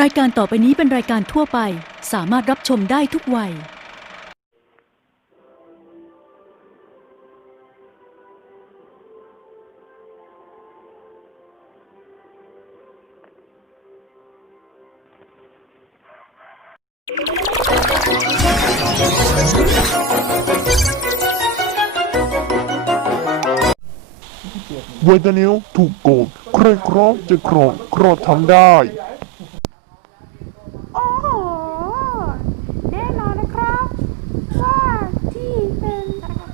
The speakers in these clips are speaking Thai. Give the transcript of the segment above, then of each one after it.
รายการต่อไปนี้เป็นรายการทั่วไป สามารถรับชมได้ทุกวัยไวตานิลถูกโกด ใครครอบจะครอบครอบทำได้ โอ้โหแน่นอนนะครับ ว่าที่เป็น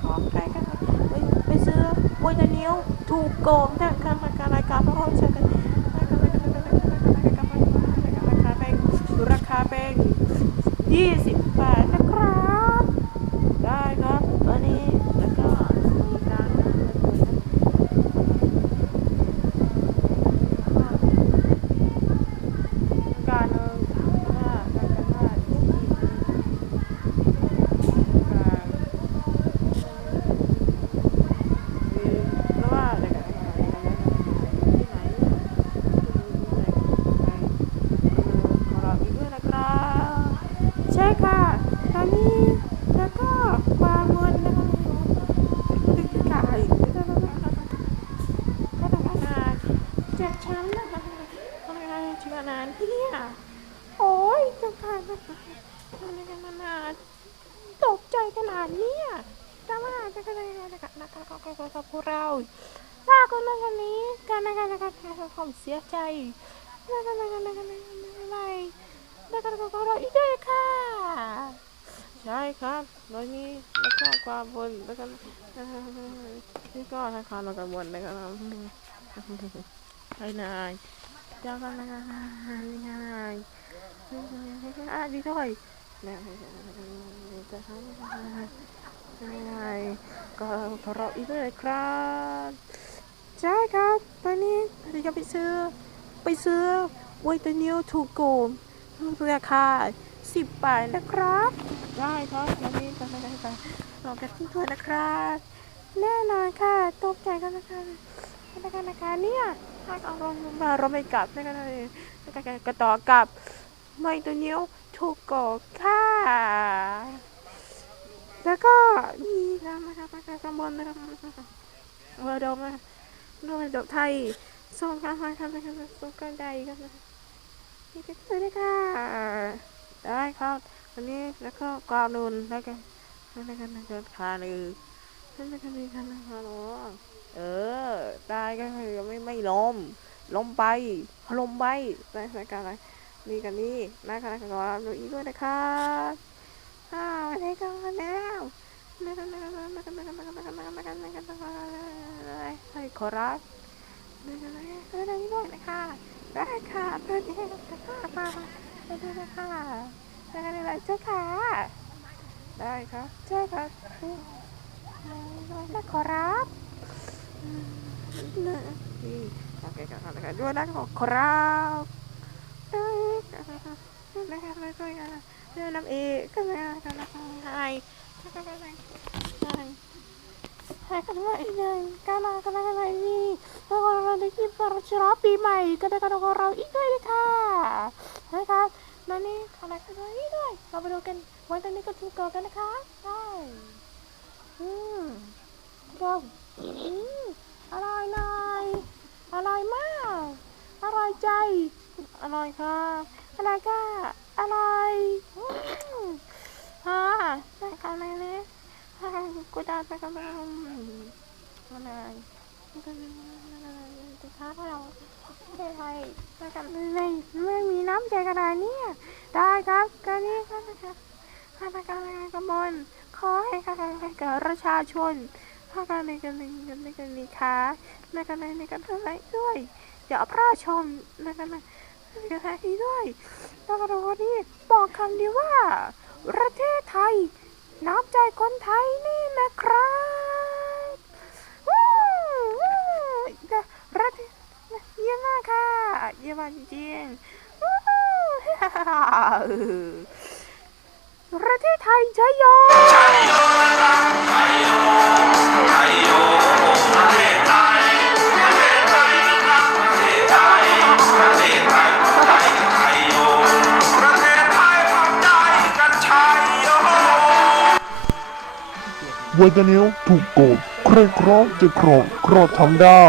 ของใครกันไปไปซื้อโวยตานิวถูกโกงจากการการรายการเพราะเขาเชิญกันราคาเป็นยี่สิบบาทนะครับ ได้ครับตัวนี้แล้วก็มีการการเออว่าการกันว่าที่การแล้วว่าอะไรกันที่ไหนขอเราอีกด้วยนะครับ ใช่ค่ะ ตอนนี้แล้วก็ความวนนะคะคือคือขายก็ต้องก็ต้องการเจ็ดชั้นนะคะต้อง กานานที่เนี่ย โอ้ยจะผ่านมาทำไมกันมานานตกใจขนาดเนี้ยแต่ว่าจะก็ได้นะคะนนะคะก็ก็ก็พวกเราลาคนนั้นคนนี้กันนะคะนะคะผมเสียใจนะคะนะคะนะคะอะไรแล้วก็ขอเราอีกด้วยค่ะ ใช่ครับตอนนี้แล้วก็ความบนแล้วก็นี่ก็ธนาคารเรากังวลนะครับไอ้นาย จ้ากันนายนายอะดีด้วยนะจะทำนายก็ขอเราอีกด้วยครับใช่ครับตอนนี้เราจะไปซื้อไปซื้อไวตานิลทูกโกมราคาสิบบาทนะครับ ได้ครับวันนี้ก็ไม่ได้ไปลองกันที่ตัวนะครับ แน่นอนค่ะตกใจกันนะคะนะคะนะคะเนี่ย เราลงมาเร orang meromaikan ketokap mai tu niu ถูกโกค่ะ แล้วก็มีนะมาทำมาทำบนมาทำเวอร์ดมาโดนดอกไทยส่งกันมาทำไปทำส่งกันใดกันนะนี่เป็นเลยนะค่ะ ได้ครับวันนี้แล้วก็กาวนุนแล้วกันแล้วกันนเดินขาเลย ฉันเป็นคดีกันนะคะรหรอเออ ตายก็คือไม่ไม่ล้ม ล้มไปล้มไปในสถานการณ์อะไรมีกันนี่นะคะขอรับดูอีกด้วยนะครับอ้าวไปได้กันแล้วใช่ขอรับดูกันเลยดูกันด้วยนะคะได้ค่ะตัวนี้นะคะมาดูนะคะดูกันเลยเจ้าค่ะได้ค่ะเจ้าค่ะ บได้ขอรับนี่โอเคครับด้วยนะขอขอรับได้ค่ะได้ค่ะได้ค่ะด้ค่ะได้น้ำเอกก็ได้ค่ะได้ให้ได้ได้ได้ให้กันว่าอีกหนึ่งการมากันอะไรนี่แล้วก็เราได้ยินประชาปีใหม่ก็ได้กันของเราอีกด้วยเลยค่ะนะครับนั่นนี่อะไรกันด้วยอีกด้วยเราไปดูกันวันนี้ก็ถูกกกันนะคะได้อืม เราอืมอร่อยหน่อยอร่อยมาก อร่อยใจ อร่อยครับอะไรก็อร่อยอืมฮ่าได้กันไหมเนี่ยกูได้ไปกันแล้วอะไรจะท้าเราไม่ไรไม่กันไม่ไม่มีน้ำใจกระดาษเนี่ยได้ครับการนี้ครับนะครับข้าราชการกำมลขอให้ข้าราชการประชาชน ข้าการในกันในกันในกันในค้าในกันในในกันอะไรด้วยอย่าพระชมในกันในกันในด้วยแล้วก็วันนี้บอกคำเดียวว่า ประเทศไทยน้ำใจคนไทยนี่นะครับวู้วู้ประเทศเยี่ยมมากค่ะ เยี่ยมมาก ประเทศไทยชัยโยชัยโยชัยโยชัยโยประเทศไทยประเทศไทยประเทศไทยประเทศไทยไทยชัยโยประเทศไทยทำได้กันชัยโยวัยเดนิวถูกโกดใครครองจะครองครองทำได้